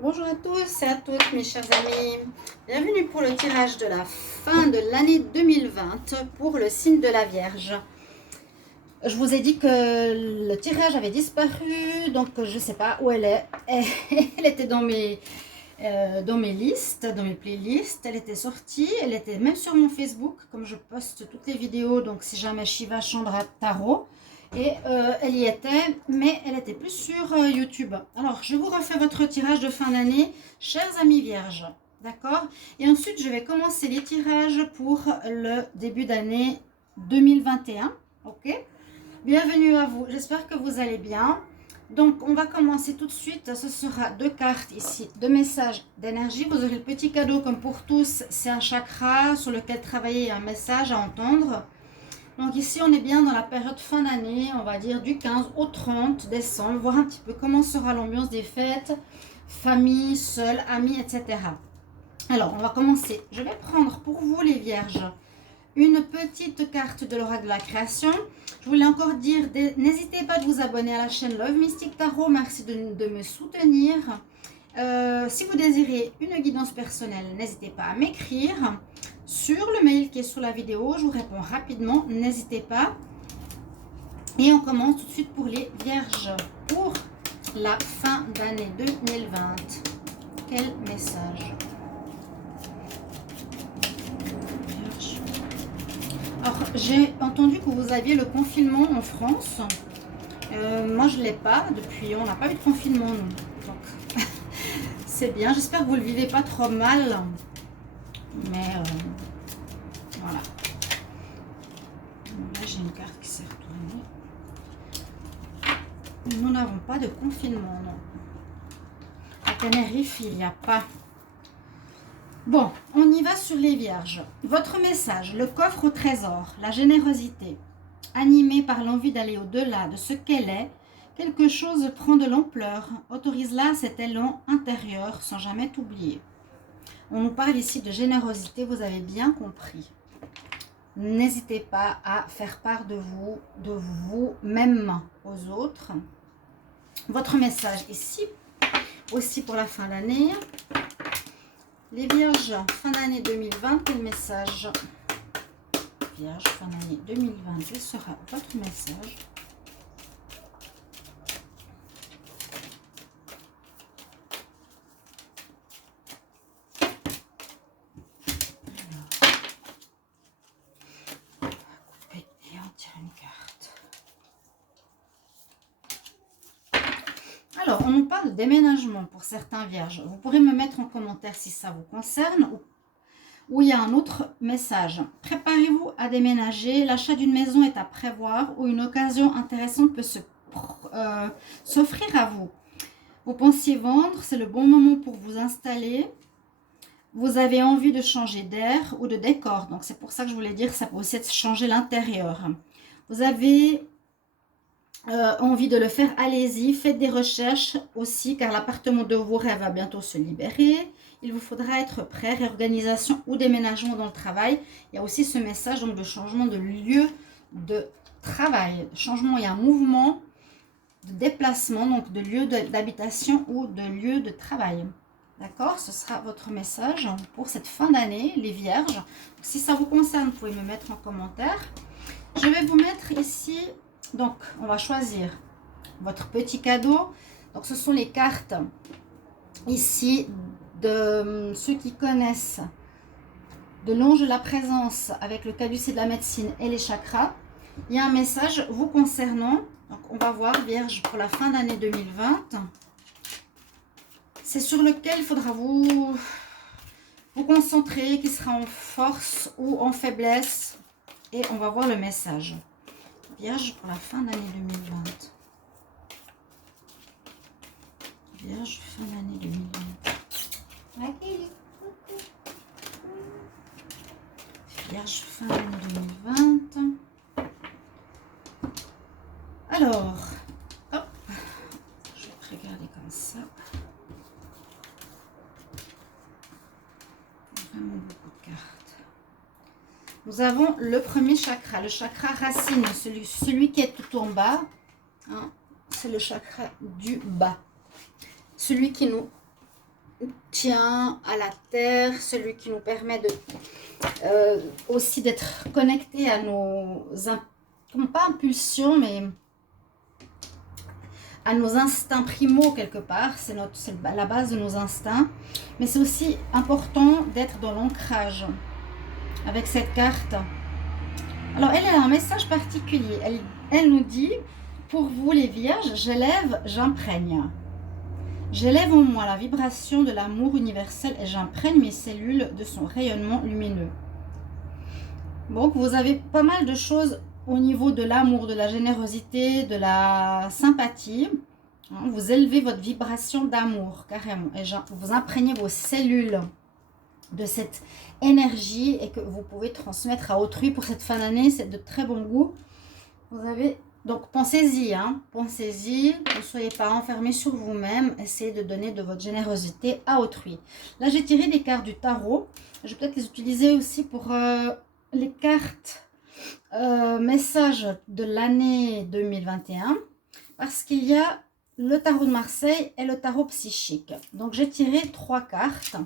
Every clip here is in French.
Bonjour à tous et à toutes mes chers amis, bienvenue pour le tirage de la fin de l'année 2020 pour le signe de la Vierge. Je vous ai dit que le tirage avait disparu, donc je ne sais pas où elle est. Elle était dans mes listes, dans mes playlists, elle était sortie, elle était même sur mon Facebook, comme je poste toutes les vidéos, donc si jamais Shiva Chandra Tarot. Et elle y était, mais elle était plus sur YouTube. Alors, je vous refais votre tirage de fin d'année, chers amis vierges. D'accord? Et ensuite, je vais commencer les tirages pour le début d'année 2021. Ok? Bienvenue à vous. J'espère que vous allez bien. Donc, on va commencer tout de suite. Ce sera 2 cartes ici, 2 messages d'énergie. Vous aurez le petit cadeau, comme pour tous. C'est un chakra sur lequel travailler, un message à entendre. Donc ici, on est bien dans la période fin d'année, on va dire du 15 au 30 décembre, voir un petit peu comment sera l'ambiance des fêtes, famille, seul, amis, etc. Alors, on va commencer. Je vais prendre pour vous les vierges une petite carte de l'oracle de la création. Je voulais encore dire, n'hésitez pas de vous abonner à la chaîne Love Mystic Tarot, merci de me soutenir. Si vous désirez une guidance personnelle, n'hésitez pas à m'écrire sur le mail qui est sous la vidéo. Je vous réponds rapidement, n'hésitez pas. Et on commence tout de suite pour les vierges. Pour la fin d'année 2020, quel message? Vierge. Alors, j'ai entendu que vous aviez le confinement en France. Moi, je ne l'ai pas. Depuis, on n'a pas eu de confinement, nous. Donc, c'est bien. J'espère que vous ne le vivez pas trop mal. Mais voilà. Là, j'ai une carte qui s'est retournée. Nous n'avons pas de confinement, non. À Tenerife, il n'y a pas. Bon, on y va sur les vierges. Votre message, le coffre au trésor, la générosité. Animée par l'envie d'aller au-delà de ce qu'elle est, quelque chose prend de l'ampleur. Autorise-la cet élan intérieur sans jamais t'oublier. On nous parle ici de générosité, vous avez bien compris. N'hésitez pas à faire part de vous-même aux autres. Votre message ici, aussi pour la fin d'année. Les vierges, fin d'année 2020, quel message? Vierge, fin d'année 2020, quel sera votre message? Alors, on nous parle de déménagement pour certains vierges. Vous pourrez me mettre en commentaire si ça vous concerne ou il y a un autre message. Préparez-vous à déménager. L'achat d'une maison est à prévoir ou une occasion intéressante peut s'offrir à vous. Vous pensiez vendre, c'est le bon moment pour vous installer. Vous avez envie de changer d'air ou de décor. Donc, c'est pour ça que je voulais dire que ça peut aussi être changer l'intérieur. Vous avez envie de le faire, allez-y, faites des recherches aussi car l'appartement de vos rêves va bientôt se libérer. Il vous faudra être prêt, réorganisation ou déménagement dans le travail. Il y a aussi ce message donc de changement de lieu de travail. Changement, il y a un mouvement de déplacement, donc de lieu d'habitation ou de lieu de travail. D'accord? Ce sera votre message pour cette fin d'année, les vierges. Si ça vous concerne, vous pouvez me mettre en commentaire. Je vais vous mettre ici... Donc, on va choisir votre petit cadeau. Donc, ce sont les cartes ici de ceux qui connaissent de l'ange de la présence avec le caducée de la médecine et les chakras. Il y a un message vous concernant. Donc, on va voir, Vierge, pour la fin d'année 2020. C'est sur lequel il faudra vous concentrer, qui sera en force ou en faiblesse. Et on va voir le message. Vierge pour la fin d'année 2020. Vierge, fin d'année 2020. Vierge, fin d'année 2020. Alors, hop, je vais regarder comme ça. Vraiment beaucoup de cartes. Nous avons le premier chakra, le chakra racine, celui qui est tout en bas. Hein, c'est le chakra du bas. Celui qui nous tient à la terre, celui qui nous permet de aussi d'être connectés à nos, pas impulsions, mais à nos instincts primaux quelque part. C'est la base de nos instincts. Mais c'est aussi important d'être dans l'ancrage avec cette carte. Alors, elle a un message particulier. Elle nous dit, pour vous les vierges, j'élève, j'imprègne. J'élève en moi la vibration de l'amour universel et j'imprègne mes cellules de son rayonnement lumineux. Donc, vous avez pas mal de choses au niveau de l'amour, de la générosité, de la sympathie. Vous élevez votre vibration d'amour, carrément. Et vous imprégnez vos cellules de cette énergie et que vous pouvez transmettre à autrui pour cette fin d'année. C'est de très bon goût. Vous avez... Donc, pensez-y, pensez-y, ne soyez pas enfermés sur vous-même, essayez de donner de votre générosité à autrui. Là, j'ai tiré des cartes du tarot. Je vais peut-être les utiliser aussi pour les cartes messages de l'année 2021, parce qu'il y a le tarot de Marseille et le tarot psychique. Donc, j'ai tiré 3 cartes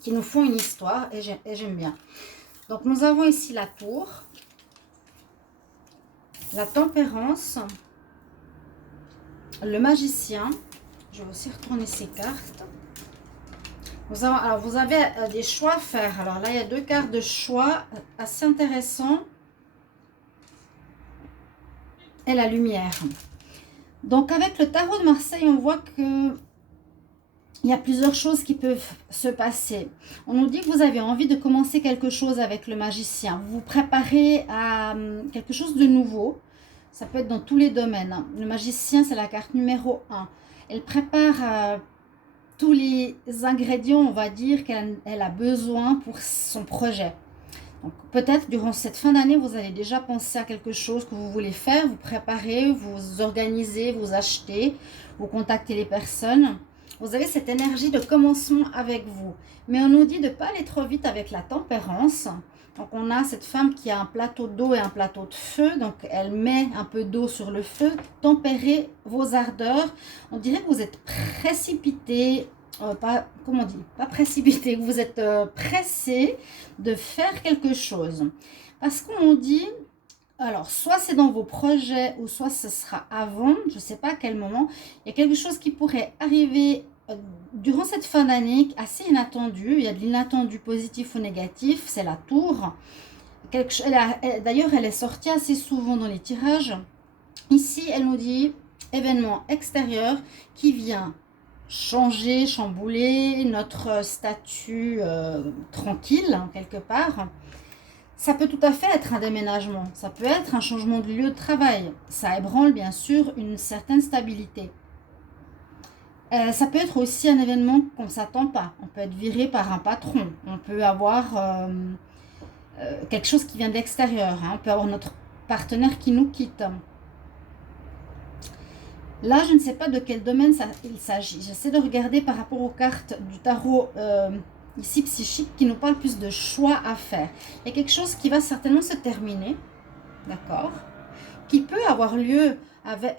qui nous font une histoire et j'aime bien. Donc, nous avons ici la tour, la tempérance, le magicien. Je vais aussi retourner ces cartes. Alors, vous avez des choix à faire. Alors là, il y a 2 cartes de choix assez intéressants. Et la lumière. Donc, avec le tarot de Marseille, on voit que il y a plusieurs choses qui peuvent se passer. On nous dit que vous avez envie de commencer quelque chose avec le magicien. Vous vous préparez à quelque chose de nouveau. Ça peut être dans tous les domaines. Le magicien, c'est la carte numéro 1. Elle prépare tous les ingrédients, on va dire, qu'elle a besoin pour son projet. Donc, peut-être durant cette fin d'année, vous allez déjà penser à quelque chose que vous voulez faire. Vous préparez, vous organisez, vous achetez, vous contactez les personnes. Vous avez cette énergie de commencement avec vous. Mais on nous dit de ne pas aller trop vite avec la tempérance. Donc, on a cette femme qui a un plateau d'eau et un plateau de feu. Donc, elle met un peu d'eau sur le feu. Tempérez vos ardeurs. On dirait que vous êtes précipité. Comment on dit, pas précipité. Vous êtes pressé de faire quelque chose. Parce qu'on dit... Alors, soit c'est dans vos projets ou soit ce sera avant, je ne sais pas à quel moment. Il y a quelque chose qui pourrait arriver durant cette fin d'année, assez inattendu. Il y a de l'inattendu positif ou négatif, c'est la tour. D'ailleurs, elle est sortie assez souvent dans les tirages. Ici, elle nous dit événement extérieur qui vient changer, chambouler notre statut tranquille, quelque part. Ça peut tout à fait être un déménagement, ça peut être un changement de lieu de travail. Ça ébranle bien sûr une certaine stabilité. Ça peut être aussi un événement qu'on ne s'attend pas. On peut être viré par un patron. On peut avoir quelque chose qui vient d'extérieur. On peut avoir notre partenaire qui nous quitte. Là, je ne sais pas de quel domaine il s'agit. J'essaie de regarder par rapport aux cartes du tarot ici psychique qui nous parle plus de choix à faire. Il y a quelque chose qui va certainement se terminer, d'accord, qui peut avoir lieu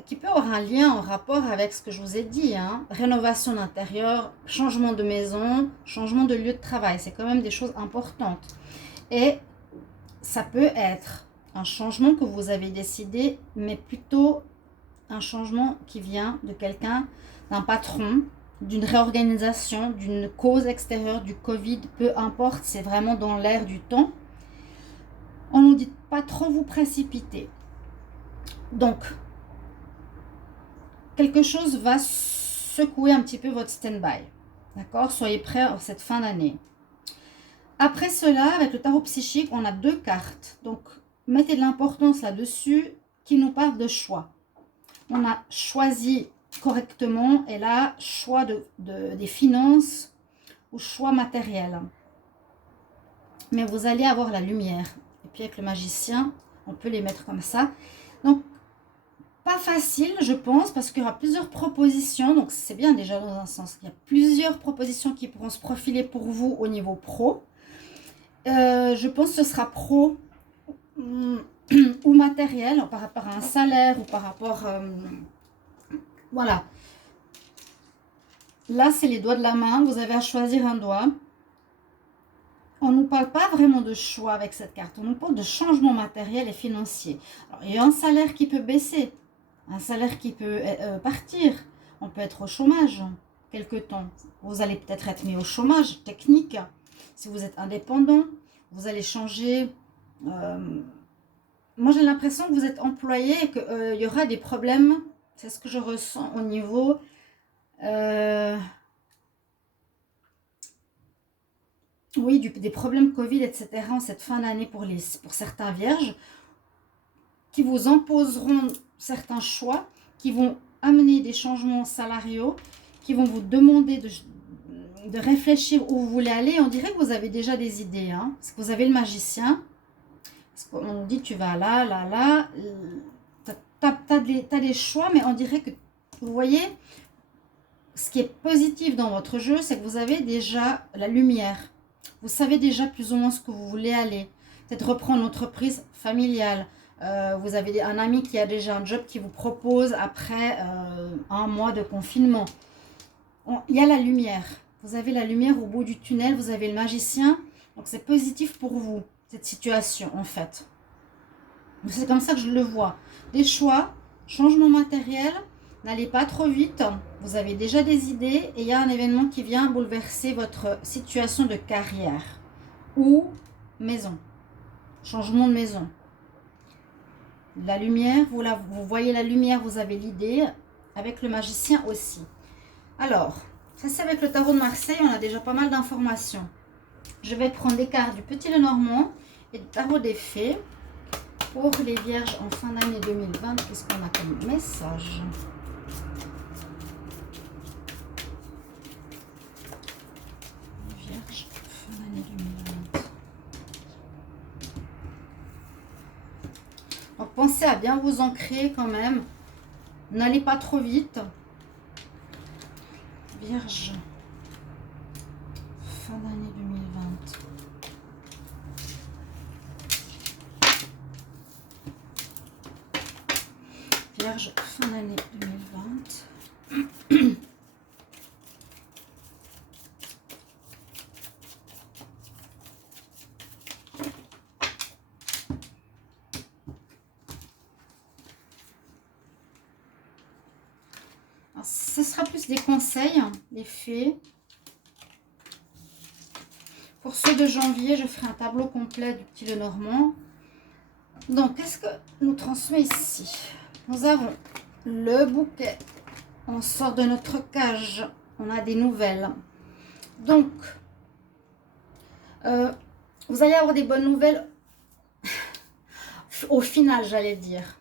qui peut avoir un lien en rapport avec ce que je vous ai dit, rénovation d'intérieur, changement de maison, changement de lieu de travail. C'est quand même des choses importantes. Et ça peut être un changement que vous avez décidé, mais plutôt un changement qui vient de quelqu'un, d'un patron, d'une réorganisation, d'une cause extérieure, du Covid, peu importe, c'est vraiment dans l'air du temps. On nous dit pas trop vous précipiter. Donc, quelque chose va secouer un petit peu votre stand-by. D'accord? Soyez prêts à cette fin d'année. Après cela, avec le tarot psychique, on a 2 cartes. Donc, mettez de l'importance là-dessus qui nous parle de choix. On a choisi correctement et là, choix des finances ou choix matériel. Mais vous allez avoir la lumière. Et puis avec le magicien, on peut les mettre comme ça. Donc, pas facile, je pense, parce qu'il y aura plusieurs propositions. Donc, c'est bien déjà dans un sens. Il y a plusieurs propositions qui pourront se profiler pour vous au niveau pro. Je pense que ce sera pro ou matériel par rapport à un salaire ou par rapport... voilà. Là, c'est les doigts de la main. Vous avez à choisir un doigt. On ne nous parle pas vraiment de choix avec cette carte. On nous parle de changement matériel et financier. Alors, il y a un salaire qui peut baisser. Un salaire qui peut partir. On peut être au chômage quelque temps. Vous allez peut-être être mis au chômage technique. Si vous êtes indépendant, vous allez changer. Moi, j'ai l'impression que vous êtes employé et qu'il y aura des problèmes. C'est ce que je ressens au niveau... oui, des problèmes Covid, etc. en cette fin d'année pour certains vierges qui vous imposeront certains choix, qui vont amener des changements salariaux, qui vont vous demander de réfléchir où vous voulez aller. On dirait que vous avez déjà des idées, hein, parce que vous avez le magicien. Parce qu'on nous dit tu vas là, là, là. T'as des choix, mais on dirait que, vous voyez, ce qui est positif dans votre jeu, c'est que vous avez déjà la lumière. Vous savez déjà plus ou moins ce que vous voulez aller. Peut-être reprendre une entreprise familiale. Vous avez un ami qui a déjà un job qui vous propose après un mois de confinement. Il y a la lumière. Vous avez la lumière au bout du tunnel. Vous avez le magicien. Donc c'est positif pour vous, cette situation en fait. C'est comme ça que je le vois. Des choix, changement matériel. N'allez pas trop vite. Vous avez déjà des idées. Et il y a un événement qui vient bouleverser votre situation de carrière. Ou maison. Changement de maison. La lumière, vous voyez la lumière, vous avez l'idée, avec le magicien aussi. Alors, ça c'est avec le tarot de Marseille, on a déjà pas mal d'informations. Je vais prendre des cartes du Petit Lenormand et du tarot des fées pour les vierges en fin d'année 2020. Qu'est-ce qu'on a comme message? Vierges, fin d'année 2020. Donc, pensez à bien vous ancrer quand même. N'allez pas trop vite. Vierge. Fin d'année 2020. Vierge, fin d'année 2020. Ce sera plus des conseils, des fées. Pour ceux de janvier, je ferai un tableau complet du Petit Lenormand. Donc, qu'est-ce que nous transmet ici? Nous avons le bouquet. On sort de notre cage. On a des nouvelles. Donc, vous allez avoir des bonnes nouvelles au final, j'allais dire.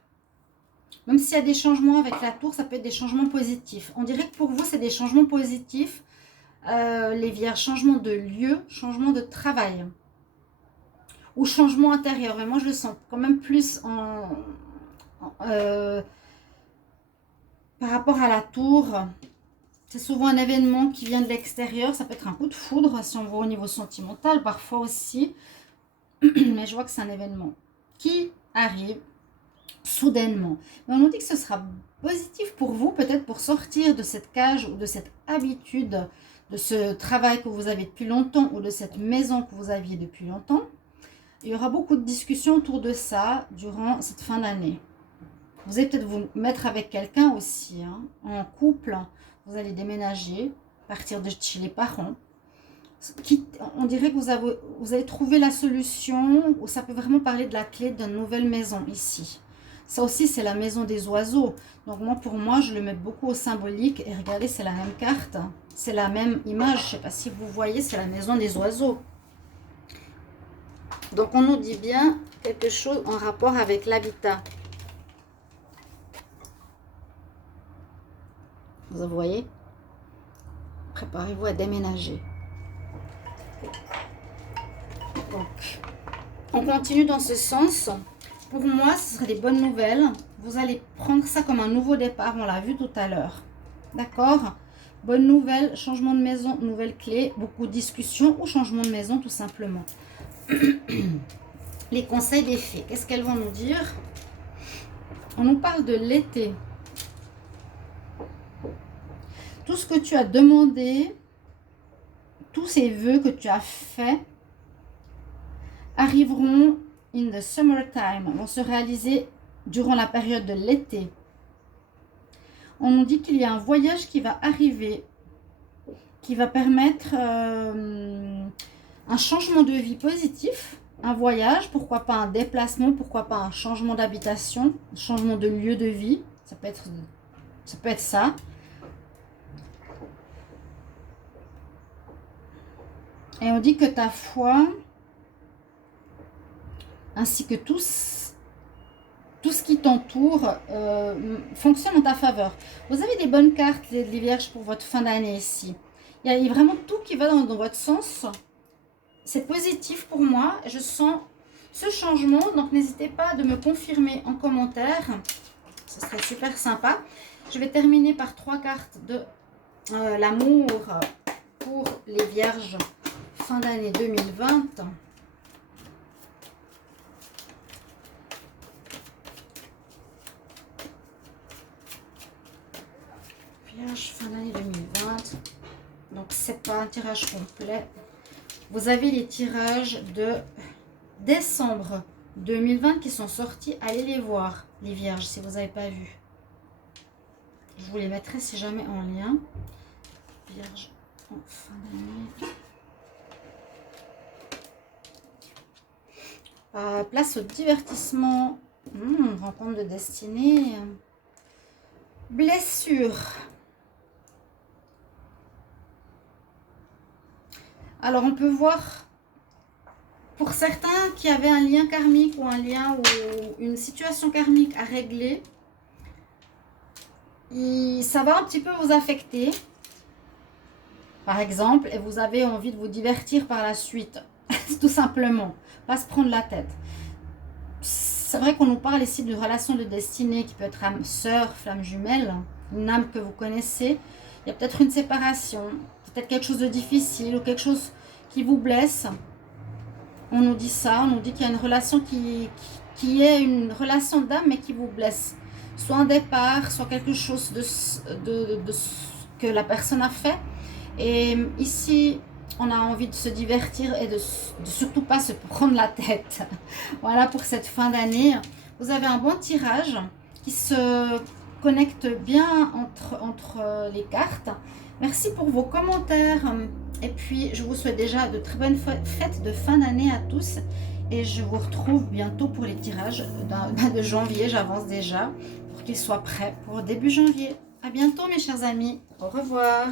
Même s'il y a des changements avec la tour, ça peut être des changements positifs. On dirait que pour vous, c'est des changements positifs. Les vierges, changement de lieu, changement de travail. Ou changement intérieur. Mais moi, je le sens quand même plus par rapport à la tour. C'est souvent un événement qui vient de l'extérieur. Ça peut être un coup de foudre, si on voit au niveau sentimental, parfois aussi. Mais je vois que c'est un événement qui arrive soudainement. Mais on nous dit que ce sera positif pour vous, peut-être pour sortir de cette cage ou de cette habitude, de ce travail que vous avez depuis longtemps ou de cette maison que vous aviez depuis longtemps. Il y aura beaucoup de discussions autour de ça durant cette fin d'année. Vous allez peut-être vous mettre avec quelqu'un aussi, hein, en couple. Vous allez déménager, partir de chez les parents. On dirait que vous avez trouvé la solution, ou ça peut vraiment parler de la clé d'une nouvelle maison ici. Ça aussi, c'est la maison des oiseaux. Donc moi, pour moi, je le mets beaucoup au symbolique. Et regardez, c'est la même carte. C'est la même image. Je ne sais pas si vous voyez, c'est la maison des oiseaux. Donc on nous dit bien quelque chose en rapport avec l'habitat. Vous voyez? Préparez-vous à déménager. Donc, on continue dans ce sens. Pour moi, ce serait des bonnes nouvelles. Vous allez prendre ça comme un nouveau départ. On l'a vu tout à l'heure. D'accord? Bonne nouvelle, changement de maison, nouvelle clé, beaucoup de discussions ou changement de maison tout simplement. Les conseils des fées, qu'est-ce qu'elles vont nous dire? On nous parle de l'été. tout ce que tu as demandé, tous ces vœux que tu as faits arriveront in the summertime, vont se réaliser durant la période de l'été. On nous dit qu'il y a un voyage qui va arriver, qui va permettre un changement de vie positif, un voyage, pourquoi pas un déplacement, pourquoi pas un changement d'habitation, un changement de lieu de vie, ça peut être ça. Et on dit que ta foi, ainsi que tout ce qui t'entoure, fonctionne en ta faveur. Vous avez des bonnes cartes, les vierges, pour votre fin d'année ici. Il y a vraiment tout qui va dans votre sens. C'est positif pour moi. Je sens ce changement. Donc, n'hésitez pas de me confirmer en commentaire. Ce serait super sympa. Je vais terminer par 3 cartes de l'amour pour les vierges fin d'année 2020. Vierge fin d'année 2020. Donc, c'est pas un tirage complet. Vous avez les tirages de décembre 2020 qui sont sortis. Allez les voir, les vierges, si vous n'avez pas vu. Je vous les mettrai si jamais en lien. Vierge en fin d'année. Place au divertissement. Rencontre de destinée. Blessure. Alors, on peut voir pour certains qui avaient un lien karmique ou un lien ou une situation karmique à régler, ça va un petit peu vous affecter. Par exemple, et vous avez envie de vous divertir par la suite, tout simplement, pas se prendre la tête. C'est vrai qu'on nous parle ici d'une relation de destinée qui peut être âme sœur, flamme jumelle, une âme que vous connaissez. Il y a peut-être une séparation, peut-être quelque chose de difficile ou quelque chose qui vous blesse. On nous dit ça, on nous dit qu'il y a une relation qui est une relation d'âme mais qui vous blesse. Soit un départ, soit quelque chose de ce que la personne a fait. Et ici, on a envie de se divertir et de surtout pas se prendre la tête. Voilà pour cette fin d'année. Vous avez un bon tirage qui se connecte bien entre les cartes. Merci pour vos commentaires. Et puis, je vous souhaite déjà de très bonnes fêtes de fin d'année à tous. Et je vous retrouve bientôt pour les tirages de janvier. J'avance déjà pour qu'ils soient prêts pour début janvier. À bientôt mes chers amis. Au revoir.